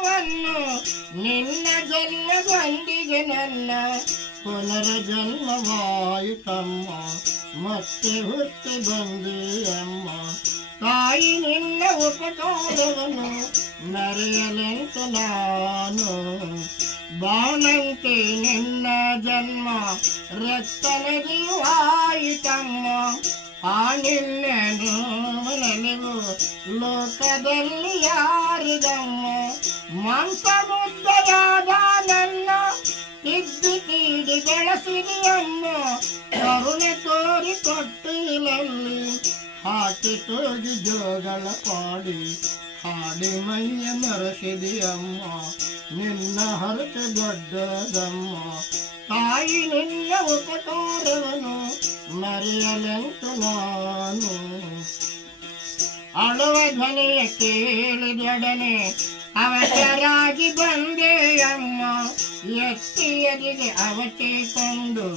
ನಿನ್ನ ಜನ್ಮದೊಂದಿಗೆ ನನ್ನ ಪುನರ್ಜನ್ಮವಾಯಿತಮ್ಮ, ಮತ್ತೆ ಹುಟ್ಟಿ ಬಂದಿಯಮ್ಮ. ತಾಯಿ ನಿನ್ನ ಉಪಕಾರವನ್ನು ಮರೆಯಲೆಂತು ನಾನು, ಬಾಣಂತೆ ನಿನ್ನ ಜನ್ಮ ರಕ್ತ ನದಿಯು ಆಯಿತಮ್ಮ. ಆ ನಿನ್ನ ನೋವನಲಿವು ಲೋಕದಲ್ಲಿ ಯಾರಿಗಮ್ಮ. ಮಾಂಸ ಮುದ್ದೆಯಾದ ನನ್ನ ತಿದ್ದಿ ತೀಡಿ ಬೆಳೆಸಿದೆಯಮ್ಮ, ಕರುಣೆ ತೋರಿ ತೊಟ್ಟಿಲಲ್ಲಿ ಹಾಕಿ ತೋಗಿ ಜೋಗಳ ಪಾಡಿ ಹಾಡಿ ಮೈಯ ಮರೆಸಿದೆಯಮ್ಮ. ನಿನ್ನ ಹರಕೆ ದೊಡ್ಡದಮ್ಮ, ತಾಯಿ ನಿನ್ನ ಉಪಕಾರವನ್ನು ಮರೆಯಲೆಂತು ನಾನು. ಅಳುವ ಧ್ವನಿಯ ಕೇಳಿದೊಡನೆ ಅವಸರಾಗಿ ಬಂದೆಯಮ್ಮ, ಎತ್ತಿಯರಿಗೆ ಅವಚಿಕೊಂಡು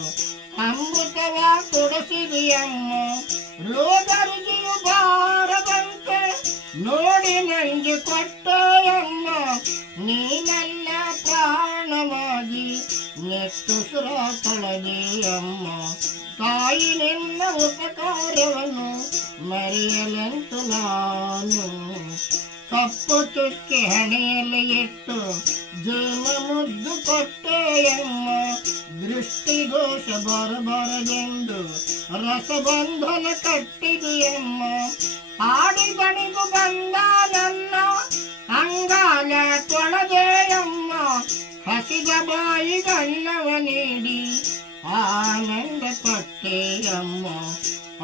ಅಮೃತವ ಕೊಡಿಸಿದೆಯಮ್ಮ. ರೋಗ ರುಚಿಯು ಬಾರದಂತೆ ನೋಡಿ ನಂಜು ಕೊಟ್ಟೆಯಮ್ಮ, ನೀ ನನ್ನ ಪ್ರಾಣವಾಗಿ ನೆಟ್ಟುಸುರ ಕಳೆದೆಯಮ್ಮ. ತಾಯಿ ನಿನ್ನ ಉಪಕಾರವನ್ನು ಮರೆಯಲೆಂತು ನಾನು. ಕಪ್ಪು ಚುಕ್ಕಿ ಹಣೆಯಲ್ಲಿ ಇಟ್ಟು ಜೇನ ಮುದ್ದು ಕೊಟ್ಟೆಯಮ್ಮ, ದೃಷ್ಟಿದೋಷ ಬರಬಾರದೆಂದು ರಸಬಂಧನ ಕಟ್ಟಿದೆಯಮ್ಮ. ಆಡಿದಣಿಗೂ ಬಂದ ನನ್ನ ಅಂಗಾಲ ತೊಳೆದೆಯಮ್ಮ, ಹಸಿದ ಬಾಯಿಗನ್ನವ ನೀಡಿ ಆನಂದ ಪಟ್ಟೆಯಮ್ಮ.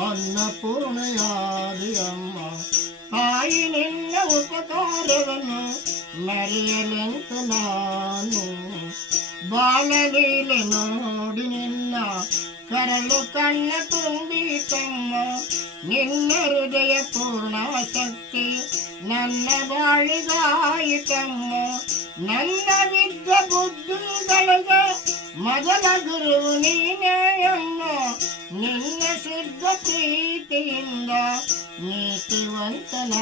ಅನ್ನಪೂರ್ಣೆಯಾದಿಯಮ್ಮ, ತಾಯಿ ನಿನ್ನ ಉಪಕಾರವನ್ನು ಮರೆಯಲೆಂತು ನಾನು. ಬಾಲಲೀಲೆ ನೋಡಿ ನಿನ್ನ ಕರಳು ಕಣ್ಣ ತುಂಬಿತಮ್ಮ, ನಿನ್ನ ಹೃದಯ ಪೂರ್ಣ ಶಕ್ತಿ ನನ್ನ ಬಾಳಿಗಾಯಿತಮ್ಮ. ನನ್ನ ವಿದ್ಯ ಬುದ್ಧಿಗಳಿಗೆ ಮೊದಲ ಗುರು ನೀನೆಯಮ್ಮ, ನಿನ್ನ ಶುದ್ಧ ಪ್ರೀತಿಯಿಂದ ನೀತಿವಂತನಾದನಮ್ಮ.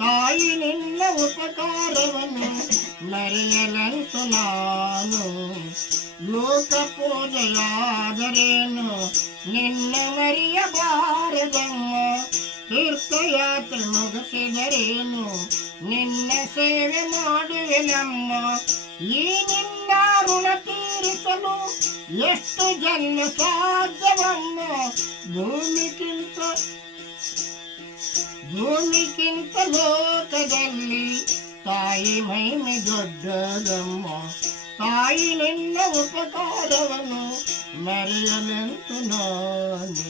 ತಾಯಿ ನಿನ್ನ ಉಪಕಾರವನ್ನು ಮರೆಯಲೆಂತು ನಾನು. ಲೋಕ ಪೂಜೆಯಾದರೇನು ನಿನ್ನ ಮರೆಯಬಾರದಮ್ಮ, ತೀರ್ಥಯಾತ್ರೆ ಮುಗಿಸಿದರೇನು ನಿನ್ನ ಸೇವೆ ಮಾಡುವೆನಮ್ಮ. ಈ ನಿನ್ನ ಋಣ ತೀರಿಸಲು ಎಷ್ಟು ಜನ್ಮ ಸಾಧ್ಯವಮ್ಮ, ಭೂಮಿಗಿಂತ ಲೋಕದಲ್ಲಿ ತಾಯಿ ಮಹಿಮೆ ದೊಡ್ಡದಮ್ಮ. ತಾಯಿ ನಿನ್ನ ಉಪಕಾರವನ್ನು ಮರೆಯಲೆಂತು ನಾನು.